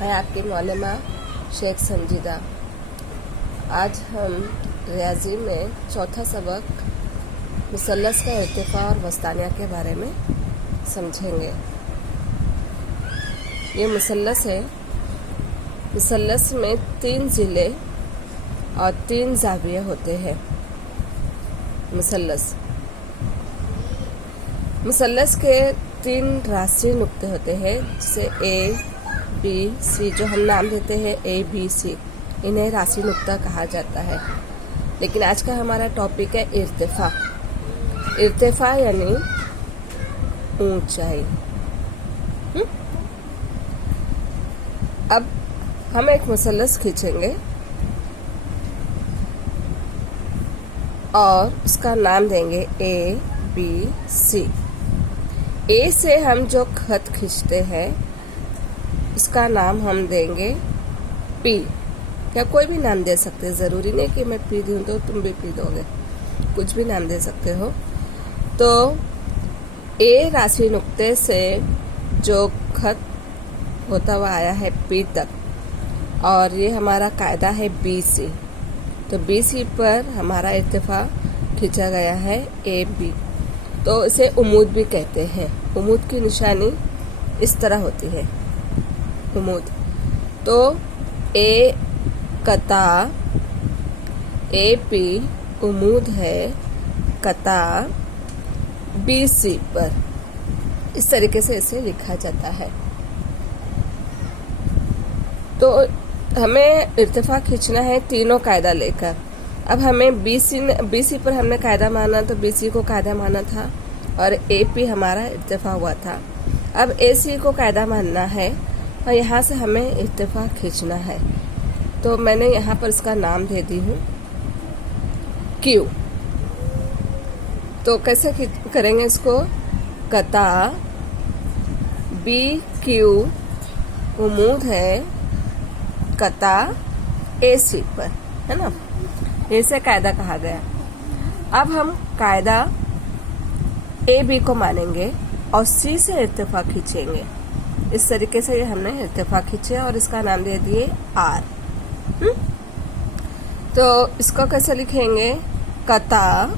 मैं आपकी मौलमा शेख संजीदा। आज हम रियाजी में चौथा सबक मुसल्लस का इर्तिफा और वस्तानिया के बारे में समझेंगे। ये मुसल्लस है। मुसल्लस में 3 ज़िले और 3 ज़ाविये होते हैं। मुसल्लस के 3 रास्ते नुक्ते होते हैं, जिसे ए बी सी, जो हम नाम देते हैं ए बी सी, इन्हें राशि नुक्ता कहा जाता है। लेकिन आज का हमारा टॉपिक है इर्तिफा। इर्तिफा यानी ऊंचाई। अब हम एक मुसल्लस खींचेंगे और उसका नाम देंगे ए बी सी। ए से हम जो खत खींचते हैं उसका नाम हम देंगे पी, या कोई भी नाम दे सकते हैं। ज़रूरी नहीं कि मैं पी दूँ तो तुम भी पी दोगे, कुछ भी नाम दे सकते हो। तो ए राशि नुक्ते से जो खत होता हुआ आया है पी तक, और ये हमारा कायदा है बी सी। तो बी सी पर हमारा इर्तिफा खींचा गया है ए बी, तो इसे उमूद भी कहते हैं। उमूद की निशानी इस तरह होती है, उमूद। तो ए कता ए पी उमूद है कता बी सी पर, इस तरीके से इसे लिखा जाता है। तो हमें इर्तिफा खींचना है तीनों कायदा लेकर। अब हमें बी सी पर हमने कायदा माना, तो बी सी को कायदा माना था और ए पी हमारा इर्तिफा हुआ था। अब ए सी को कायदा मानना है और यहाँ से हमें इर्तिफा खींचना है। तो मैंने यहाँ पर इसका नाम दे दी हूँ क्यू। तो कैसे करेंगे इसको? कता बी क्यू उमूद है कता ए सी पर, है ना। इसे कायदा कहा गया। अब हम कायदा ए बी को मानेंगे और सी से इर्तिफा खींचेंगे। इस तरीके से ये हमने इर्तिफा खींचे और इसका नाम दे दिए आर। तो इसको कैसे लिखेंगे? कता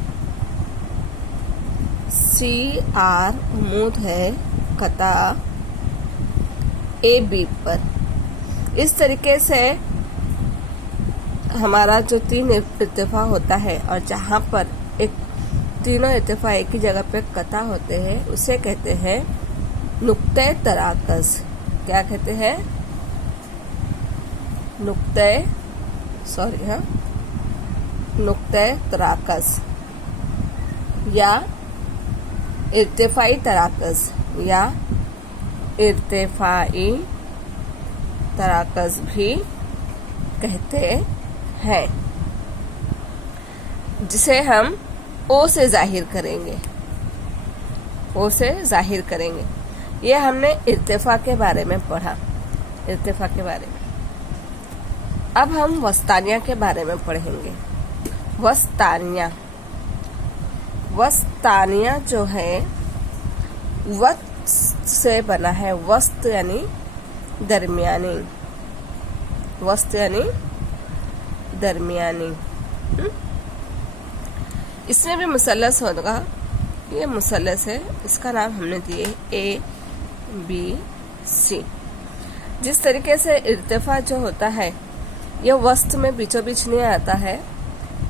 सी आर उमूद है कता ए बी पर। इस तरीके से हमारा जो 3 इर्तिफा होता है, और जहाँ पर एक तीनों इर्तिफा एक ही जगह पे कता होते हैं, उसे कहते हैं नुक्ते तराकस। क्या कहते हैं? नुक्ते तराकस या इर्तिफाई तराकस या इर्तिफाई तराकस भी कहते हैं, जिसे हम ओ से जाहिर करेंगे। ओ से जाहिर करेंगे। ये हमने इर्तिफा के बारे में पढ़ा, इर्तिफा के बारे में। अब हम वस्तानिया के बारे में पढ़ेंगे। वस्तानिया जो है वस्त से बना है। वस्त यानी दरमियानी। वस्त यानी दरमियानी। इसमें भी मुसल्लस होगा। ये मुसल्लस है, इसका नाम हमने दिए ए बी सी। जिस तरीके से इर्तिफा जो होता है यह वस्त में बीचों बीच नहीं आता है।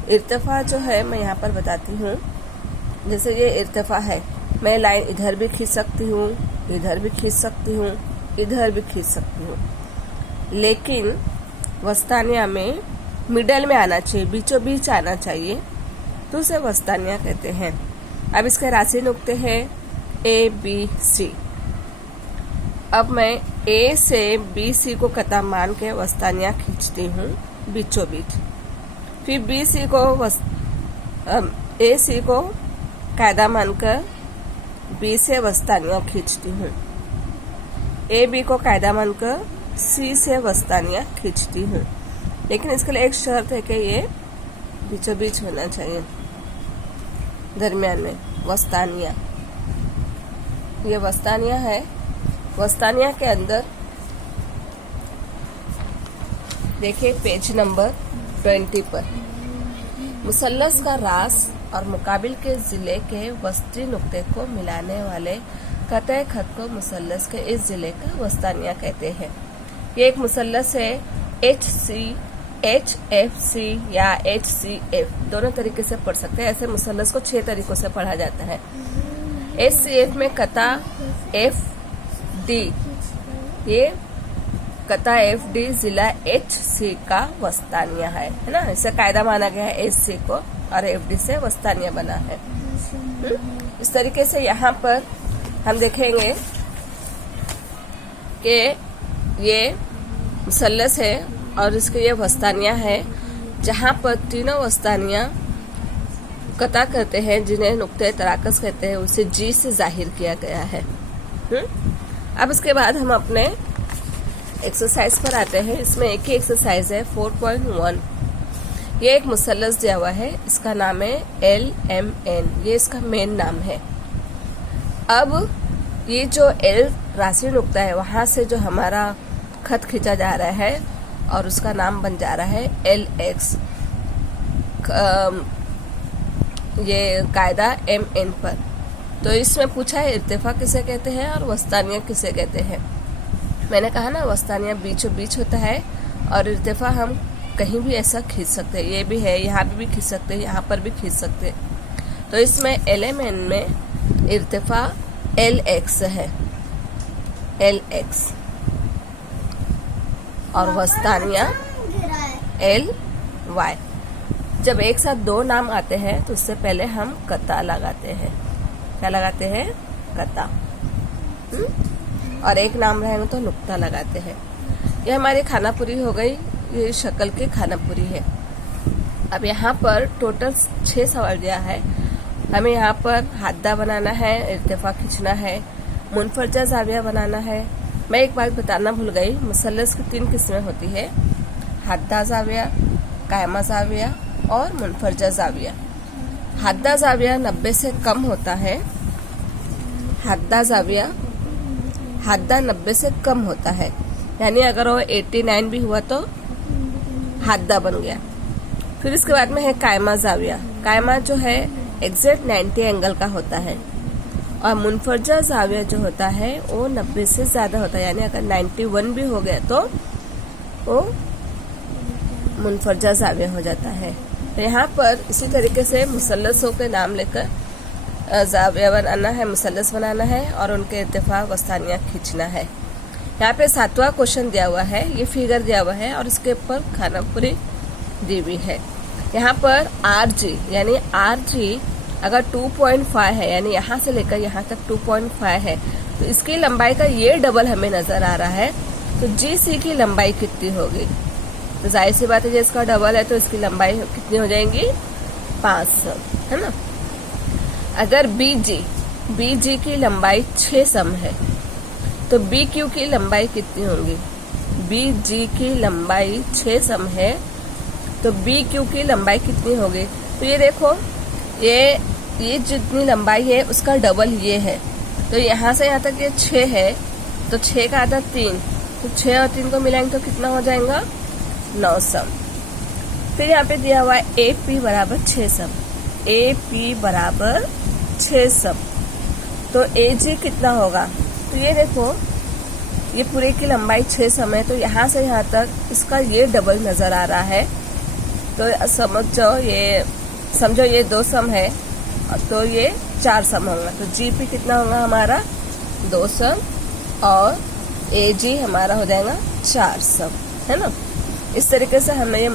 इर्तिफा जो है मैं यहाँ पर बताती हूँ। जैसे ये इर्तिफा है, मैं लाइन इधर भी खींच सकती हूँ, इधर भी खींच सकती हूँ, इधर भी खींच सकती हूँ। लेकिन वस्तानिया में मिडल में आना चाहिए, बीचों बीच आना चाहिए, तो उसे वस्तानिया कहते हैं। अब इसके राशि नुक्ते हैं ए बी सी। अब मैं ए से बी सी को कता मान के वस्तानिया खींचती हूँ बीचों बीच। फिर बी सी को ए सी को कायदा मानकर बी से वस्तानिया खींचती हूँ। ए बी को कायदा मानकर सी से वस्तानिया खींचती हूँ। लेकिन इसके लिए एक शर्त है कि ये बीचों बीच होना चाहिए, दरमियान में। वस्तानिया, ये वस्तानिया है। वस्तानिया के अंदर देखिए पेज नंबर 20 पर। मुसल्लस का रास और मुकाबिल के जिले के वस्ती नुक्ते को मिलाने वाले कतई खत को मुसल्लस के इस जिले का वस्तानिया कहते हैं। ये एक मुसल्लस है। HFC या HCF दोनों तरीके से पढ़ सकते हैं। ऐसे मुसल्लस को 6 तरीकों से पढ़ा जाता है। HCF में कता FD, ये कता FD जिला HC का वस्तानिया है ना। इसे कायदा माना गया है HC को और FD से वस्तानिया बना है। इस तरीके से यहाँ पर हम देखेंगे कि ये मुसल्लस है और इसके ये वस्तानिया है, जहाँ पर तीनों वस्तानिया कता करते हैं, जिन्हें नुक्ते तराकस कहते हैं, उसे जी से जाहिर किया गया है। अब इसके बाद हम अपने एक्सरसाइज पर आते हैं। इसमें एक ही एक्सरसाइज है 4.1। ये एक मुसल्लस दिया हुआ है, इसका नाम है LMN, ये इसका मेन नाम है। अब ये जो L राशि नुक्ता है, वहां से जो हमारा खत खींचा जा रहा है और उसका नाम बन जा रहा है LX, ये कायदा MN पर। तो इसमें पूछा है इर्तिफा किसे कहते हैं और वस्तानिया किसे कहते हैं। मैंने कहा ना, वस्तानिया बीचों बीच होता है और इर्तिफा हम कहीं भी ऐसा खींच सकते हैं। ये भी है, यहाँ भी खींच सकते हैं, यहाँ पर भी खींच सकते हैं। तो इसमें LMN में इर्तिफा LX है, LX, और वस्तानिया LY। जब एक साथ दो नाम आते हैं तो उससे पहले हम कता लगाते हैं। क्या लगाते हैं? कता। और एक नाम रहेगा तो नुक्ता लगाते हैं। ये हमारी खानापुरी हो गई, ये शक्ल की खानापुरी है। अब यहाँ पर टोटल 6 सवाल दिया है। हमें यहाँ पर हद्दा बनाना है, इर्तिफा खींचना है, मुनफरजा जाविया बनाना है। मैं एक बात बताना भूल गई, मुसल्लस की 3 किस्में होती है, हद्दा जाविया, कायमा जाविया और मुनफरजा जाविया। हद्दा जाविया 90 से कम होता है। हद्दा जाविया, हद्दा 90 से कम होता है, यानी अगर वो 89 भी हुआ तो हद्दा बन गया। फिर इसके बाद में है कायमा जाविया। कायमा जो है एग्जैक्ट 90 एंगल का होता है। और मुनफरजा जाविया जो होता है वो 90 से ज्यादा होता है, यानी अगर 91 भी हो गया तो वो मुनफरजा जाविया हो जाता है। तो यहाँ पर इसी तरीके से मुसल्लसों के नाम लेकर जाविया बनाना है, मुसल्लस बनाना है और उनके इर्तिफा वस्तानिया खींचना है। यहाँ पे 7वां क्वेश्चन दिया हुआ है, ये फिगर दिया हुआ है और इसके ऊपर खानापुरी दी हुई है। यहाँ पर RG यानी RG अगर 2.5 है, यानी यहाँ से लेकर यहाँ तक 2.5 है, तो इसकी लंबाई का ये डबल हमें नजर आ रहा है। तो GC की लंबाई कितनी होगी? तो जाहिर सी बात है, जब इसका डबल है तो इसकी लंबाई कितनी हो जाएंगी? 500, है ना। अगर BG की लंबाई 6 सम है तो BQ की लंबाई कितनी होगी? BG की लंबाई 6 सम है तो BQ की लंबाई कितनी होगी? तो ये देखो, ये जितनी लंबाई है उसका डबल ये है। तो यहाँ से यहाँ तक ये 6 है, तो 6 का आधा 3, तो 6 और 3 को मिलाएंगे तो कितना हो जाएगा? 9 सम। फिर यहाँ पे दिया हुआ है AP बराबर 6 सम। AP बराबर 6 सम, तो AG कितना होगा? तो ये देखो, ये पूरे की लंबाई 6 सम है, तो यहाँ से यहाँ तक इसका ये डबल नजर आ रहा है। तो समझो ये 2 सम है, तो ये 4 सम होगा। तो GP कितना होगा हमारा? 2 सम और AG हमारा हो जाएगा 4 सम, है ना। इस तरीके से हमें ये